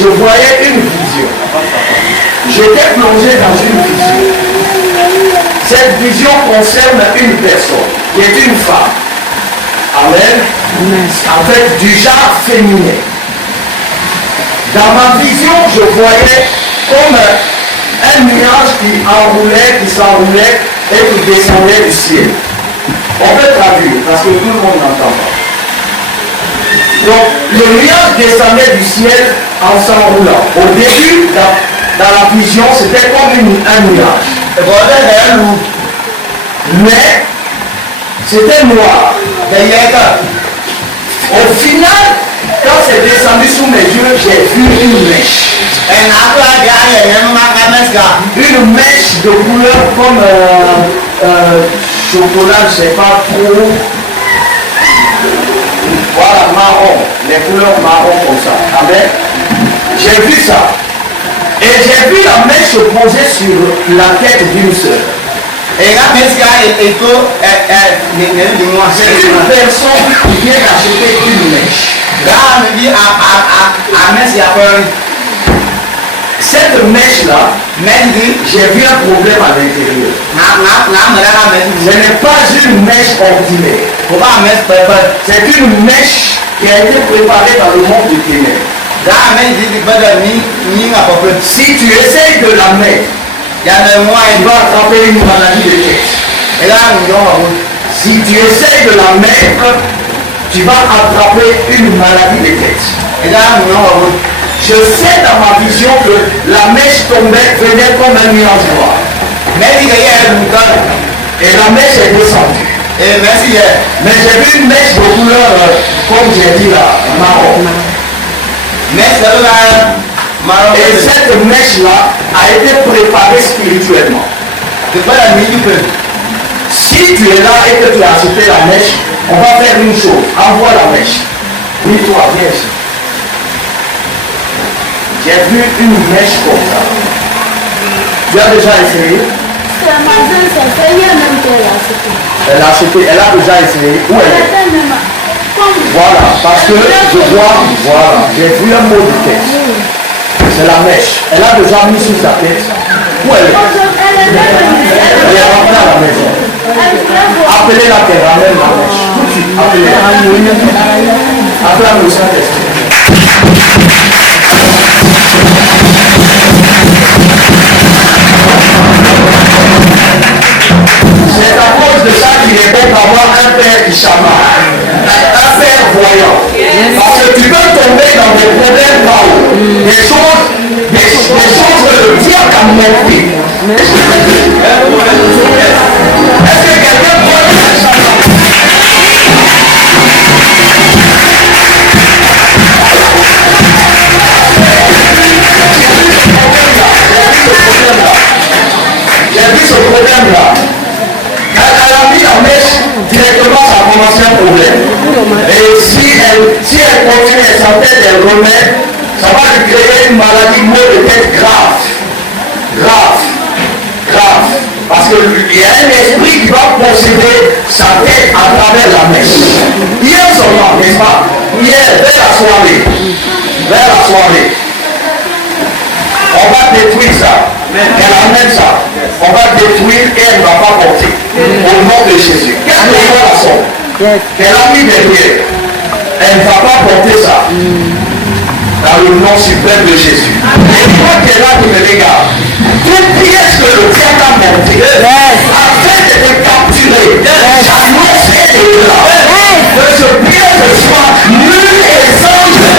je voyais une vision. J'étais plongé dans une vision. Cette vision concerne une personne, qui est une femme. Amen. En fait, du genre féminin. Dans ma vision, je voyais comme un nuage qui enroulait, qui s'enroulait et qui descendait du ciel. On peut traduire parce que tout le monde n'entend pas. Donc, le nuage descendait du ciel en s'enroulant. Au début, dans la vision, c'était comme un nuage. Mais, c'était noir. Au final, quand c'est descendu sous mes yeux, j'ai vu une mèche. Une mèche de couleur comme chocolat, je ne sais pas trop. Voilà, marron. Les couleurs marron comme ça. Amen. J'ai vu ça. Et j'ai vu la mèche se poser sur la tête d'une sœur. C'est une personne qui vient d'acheter une mèche. Cette mèche-là, j'ai vu un problème à l'intérieur. Ce n'est pas une mèche ordinaire. C'est une mèche qui a été préparée dans le monde du ténèbres. Si tu essayes de la mettre, tu vas attraper une maladie de tête. Si tu essayes de la mettre, tu vas attraper une maladie de tête. Je sais dans ma vision que la mèche tombait, venait comme un nuage noir. Et la mèche est descendue. Mais j'ai vu une mèche de couleur, comme j'ai dit là, marron. Et cette mèche-là a été préparée spirituellement. Si tu es là et que tu as acheté la mèche, on va faire une chose. Envoie la mèche. Oui, toi, viens ici. J'ai vu une mèche comme ça. Tu as déjà essayé? Elle a acheté, elle a déjà essayé. Où elle est? Voilà, parce que je vois, voilà, j'ai vu un mot de tête. C'est la mèche. Elle a déjà mis sur sa tête. Où elle est? Elle est rentrée à la maison. Appelez-la qu'elle ramène la mèche. Tout de suite, appelez-la. Appelez-la le Saint-Esprit. C'est à cause de ça qu'il est bon d'avoir un père qui chamane, un père voyant. Parce que tu peux tomber dans des problèmes là haut, des choses que le diable a montrées. Est-ce que quelqu'un peut faire ça? J'ai vu ce problème-là. Elle a mis la mèche directement, ça a commencé un problème. Et si elle continue, elle s'entête, elle remet, ça va lui créer une maladie, mot de tête grave. Parce qu'il y a un esprit qui va posséder sa tête à travers la mèche. Hier seulement, n'est-ce pas? Hier, vers la soirée. On va détruire ça. Elle amène ça. On va détruire et elle ne va pas porter. Au nom de Jésus. Qu'est-ce que je vois la somme? Elle a mis derrière. Elle ne va pas porter ça. Dans le nom suprême de Jésus. Et toi qui es là, qui me regarde, toute pièce que le diable a montée, afin de te capturer, j'annonce et déclare que ce pièce soit nul et sans jeu.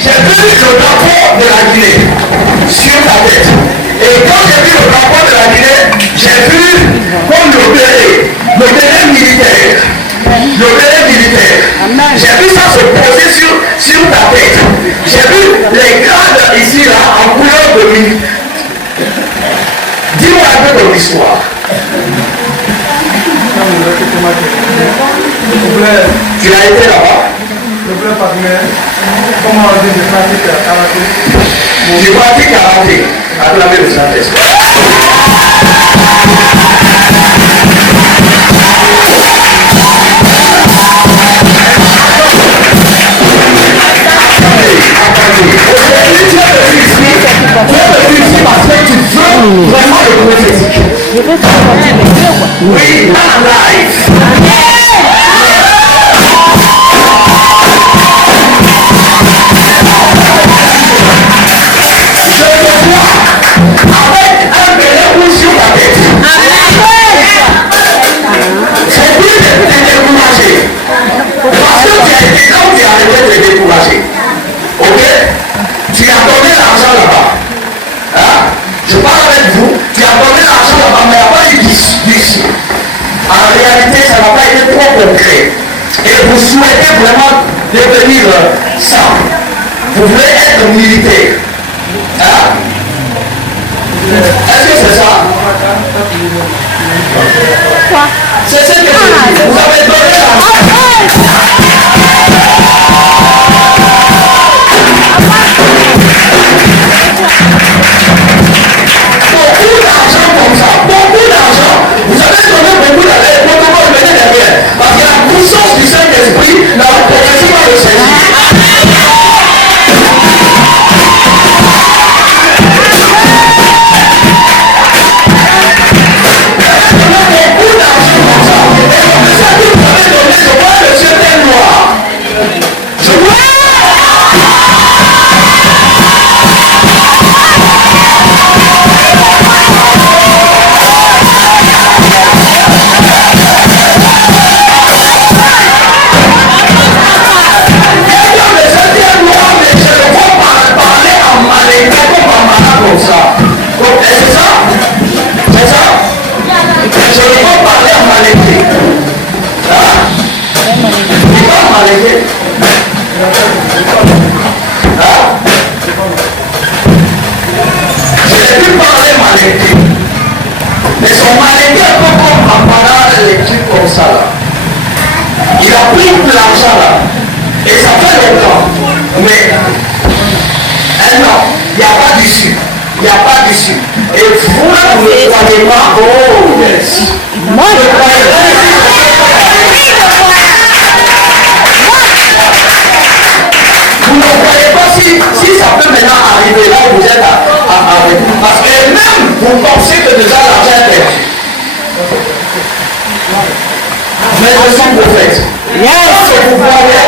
J'ai vu le drapeau de la Guinée sur ta tête. Et quand j'ai vu le drapeau de la Guinée, j'ai vu comme le béret militaire. J'ai vu ça se poser sur ta tête. J'ai vu les grades ici là en couleur de militaire. de l'histoire. Tu as été là-bas? Comment on dit de pratique karaté? Tu pratiques karaté. Acclamez le Saint-Esprit. Oui, not life. Je te vois avec un béret rouge sur la tête. C'est plus de te décourager. Parce que tu as été quand tu as arrêté de te décourager. Ok? Tu as donné l'argent là-bas. Hein? Je parle avec vous. Tu as donné l'argent là-bas, mais il n'y a pas eu d'ici. En réalité, ça n'a pas été trop concret. Et vous souhaitez vraiment devenir ça. Vous voulez être militaire. Hein? Est-ce que c'est ça? Quoi? C'est ce que je dis. Vous avez donné l'argent. Beaucoup d'argent comme ça, beaucoup d'argent. Vous avez donné beaucoup d'argent. Le protocole, venez derrière. Parce que la puissance du Saint-Esprit n'a pas progressivement le saisir. Beaucoup d'argent comme ça. Et comme ça que vous avez donné, je vois le ciel est noir. Je vois. Comme ça. Donc, c'est ça? C'est ça? Je ne vais pas parler en malété. Hein? Il va en malété. Hein? Je n'ai plus parlé malété. Mais son malété est un peu comme en parlant les trucs comme ça là. Il a pris tout l'argent là. Et ça fait longtemps. Mais un an, il n'y a pas d'issue. Il n'y a pas d'issue. Et vous, là, vous ne croyez pas. Oh, merci. Moi, je ne croyais pas. Vous ne croyez pas si ça peut maintenant arriver là où vous êtes avec vous. Parce que même vous pensez que déjà l'argent est perdu. Mais je suis prophète. Quand vous voyez,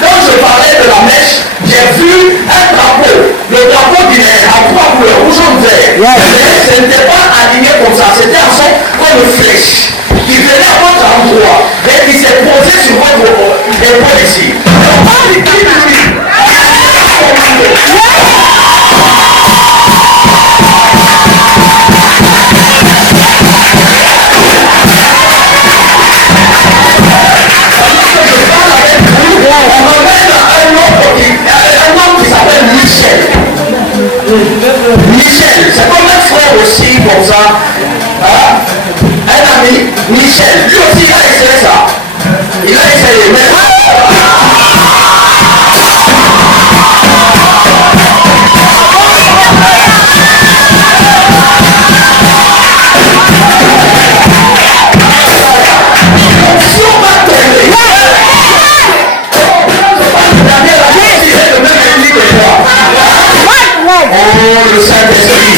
quand je parlais de la mèche, j'ai vu un drapeau. Le drapeau Guinée en trois couleurs, rouge, jaune, vert. Mais ce n'était pas aligné comme ça, c'était en son comme une flèche. Il venait à votre endroit et il s'est posé sur votre épaule ici. Donc, pas du tout, lui. Michel, c'est comme un frère aussi comme ça. Hein? Un ami, Michel, lui aussi il a essayé ça. Il a essayé, mais si on va tomber, oh, le Saint-Esprit.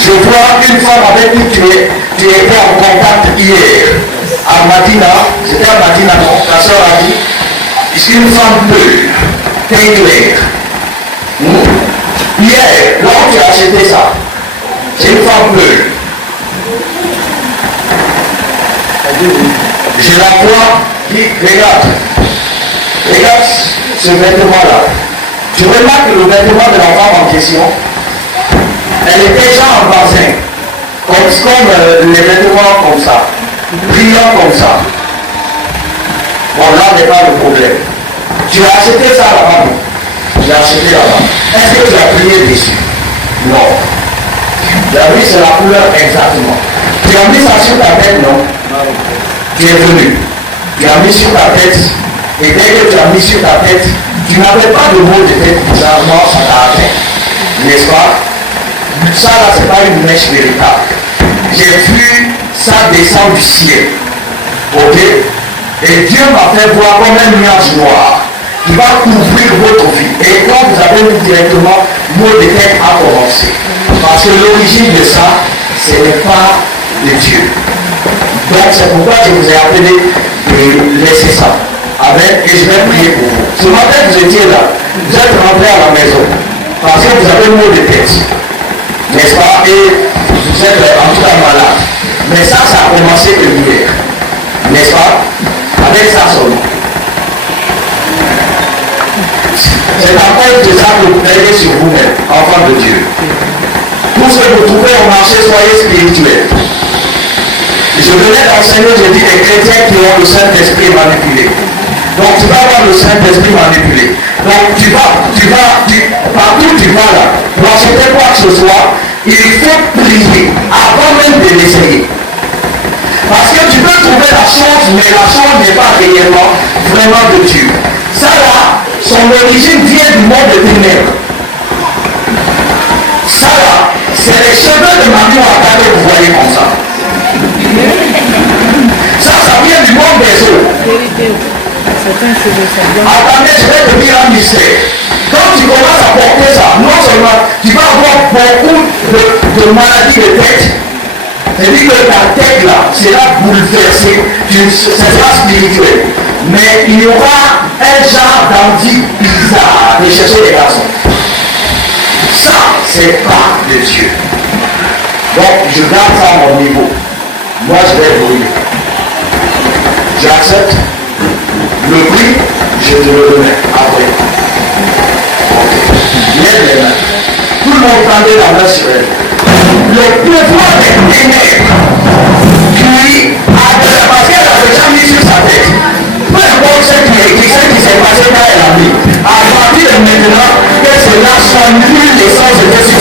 Je vois une femme avec une clé tu étais en contact hier à Madina, c'était à Madina, non, ta soeur a dit, une femme bleue, teint clair. Hier, là où tu as acheté ça, c'est une femme bleue. Je la vois, dit, regarde ce vêtement-là. Tu remarques le vêtement de la femme en question, elle était déjà en bassin, comme les vêtements comme ça, brillants comme ça. Bon, là n'est pas le problème. Tu as acheté ça là-bas, non? Tu as acheté là-bas. Est-ce que tu as prié dessus? Non. Tu as vu, c'est la couleur exactement. Tu as mis ça sur ta tête, non? Tu es venu. Tu as mis sur ta tête. Et dès que tu as mis sur ta tête, tu n'avais pas de mot de tête bizarrement, ça t'a atteint. N'est-ce pas? Ça là, c'est pas une mèche véritable. J'ai vu ça descendre du ciel. Ok? Et Dieu m'a fait voir comme un nuage noir qui va couvrir votre vie. Et quand vous avez mis directement, mot de tête a commencé. Parce que l'origine de ça, ce n'est pas de Dieu. Donc c'est pourquoi je vous ai appelé de laisser ça. Amen. Et je vais prier pour vous. Ce matin, vous étiez là. Vous êtes rentré à la maison. Parce que vous avez mot de tête. N'est-ce pas? Et vous êtes en tout cas malade. Mais ça a commencé que hier. N'est-ce pas? Avec ça seulement. C'est à cause de ça que vous veillez sur vous-même, enfant de Dieu. Tout ce que vous trouvez au marché, soyez spirituel. Je venais d'enseigner, je dis les chrétiens qui ont le Saint-Esprit manipulé. Donc tu vas avoir le Saint-Esprit manipulé. Donc partout tu vas là, pour acheter quoi que ce soit, il faut prier avant même de l'essayer. Parce que tu peux trouver la chose, mais la chose n'est pas réellement vraiment de Dieu. Ça là, son origine vient du monde de ténèbres. Ça là, c'est les cheveux de Marie Ouattara que vous voyez comme ça. Ça vient du monde des eaux. Attendez, je vais te dire un mystère. Quand tu commences à porter ça, non seulement tu vas avoir beaucoup de maladies de tête. C'est-à-dire que ta tête là sera bouleversée, ce sera spirituel. Mais il y aura un genre d'envie bizarre de chercher les garçons. Ça, c'est pas de Dieu. Donc, je garde ça à mon niveau. Moi, je vais évoluer. J'accepte. Le prix, je te le remets après. Ok. Lève les mains. Tout le monde tendait la main sur elle. Le pouvoir des ténèbres qui a parce qu'elle a déjà mis sur sa tête. Peu importe ce qui s'est passé dans la vie. À partir de maintenant, que cela soit nul l'essence de Jésus.